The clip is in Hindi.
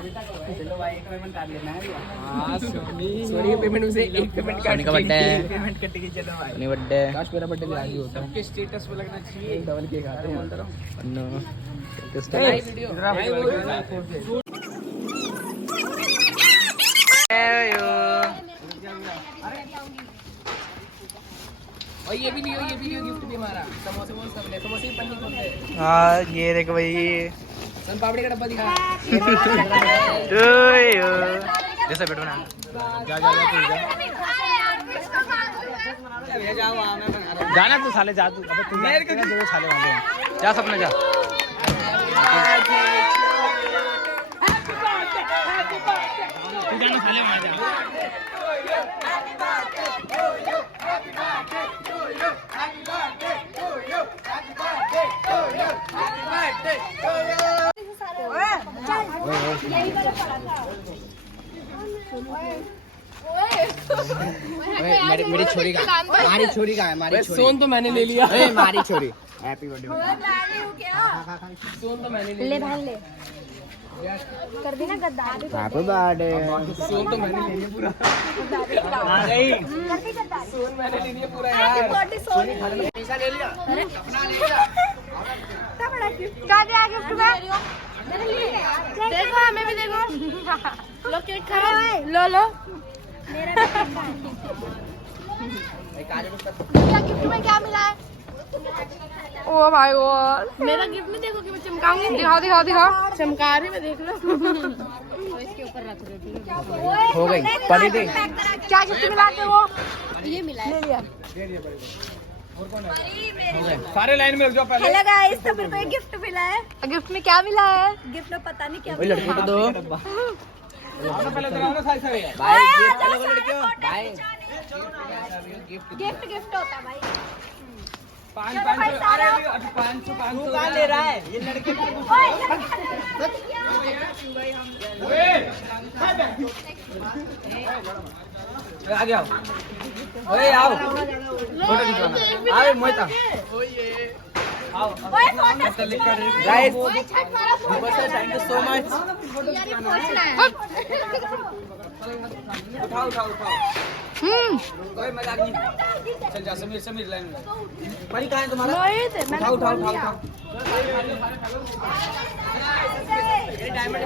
चलो भाई एक पेमेंट कर लेना है। हाँ सोनी पेमेंट उसे एक पेमेंट सोनी का बर्थडे है। पेमेंट कटेगी। चलो भाई सोनी बर्थडे काश मेरा बर्थडे भी आज ही होता है। सबके स्टेटस पे लगना चाहिए। डबल केक आते हैं बोलता रहो। नो और ये भी लियो गिफ्ट भी हमारा। समोसे बोल सब ले, समोसे की पन्नी खोल दे। हाँ ये देख भाई सन पापड़ी का डब्बा दिखा। जैसा बैठो ना जा जाना तू साले जा तू। अबे तू मेरे को जो साले वाले जा सपना जा। तू जाना साले वहां जा। मेरी छोरी का हमारी छोरी का है। हमारी सोन तो मैंने ले लिया। हमारी छोरी हैप्पी बर्थडे। सोन तो मैंने ले भाई ले कर देना गद्दारी। Happy birthday. सोन तो मैंने ले लिया पूरा। आ गई सोन मैंने ले लिया पूरा यार। सोन पैसा ले लिया अपना ले लिया। क्या बड़ा गिफ्ट क्या दिया गिफ्ट में? देखो हमें भी देखो। लो केक खाओ। लो मेरा गिफ्ट में क्या मिला है? ओ भाई गॉड मेरा गिफ्ट नहीं देखो कि मैं चमकाऊंगी। दिखाओ चमका रही मैं देख लो। इसके ऊपर रख दो। हो गई पड़ी थी। क्या गिफ्ट मिला के वो? ये मिला है। ले लिया। सारे लाइन में रुक जाओ पहले। हेलो गाइस, तो मेरे को एक गिफ्ट मिला है। गिफ्ट में क्या मिला है? गिफ्ट में पता नहीं क्या वही मिला लड़की को दो पहले उधर आओ ना सारे सारे। भाई गिफ्ट गिफ्ट होता है भाई। 500 अरे 500 ले रहा है ये लड़के। आ गया ओए आओ फोटो खिंचवाना। आओ मोहिता आओ guys thank you so much. उठाओ कोई मजाक नहीं। चल जा समीर लाइन में। परी कहाँ है तुम्हारा? उठाओ ये डायमंड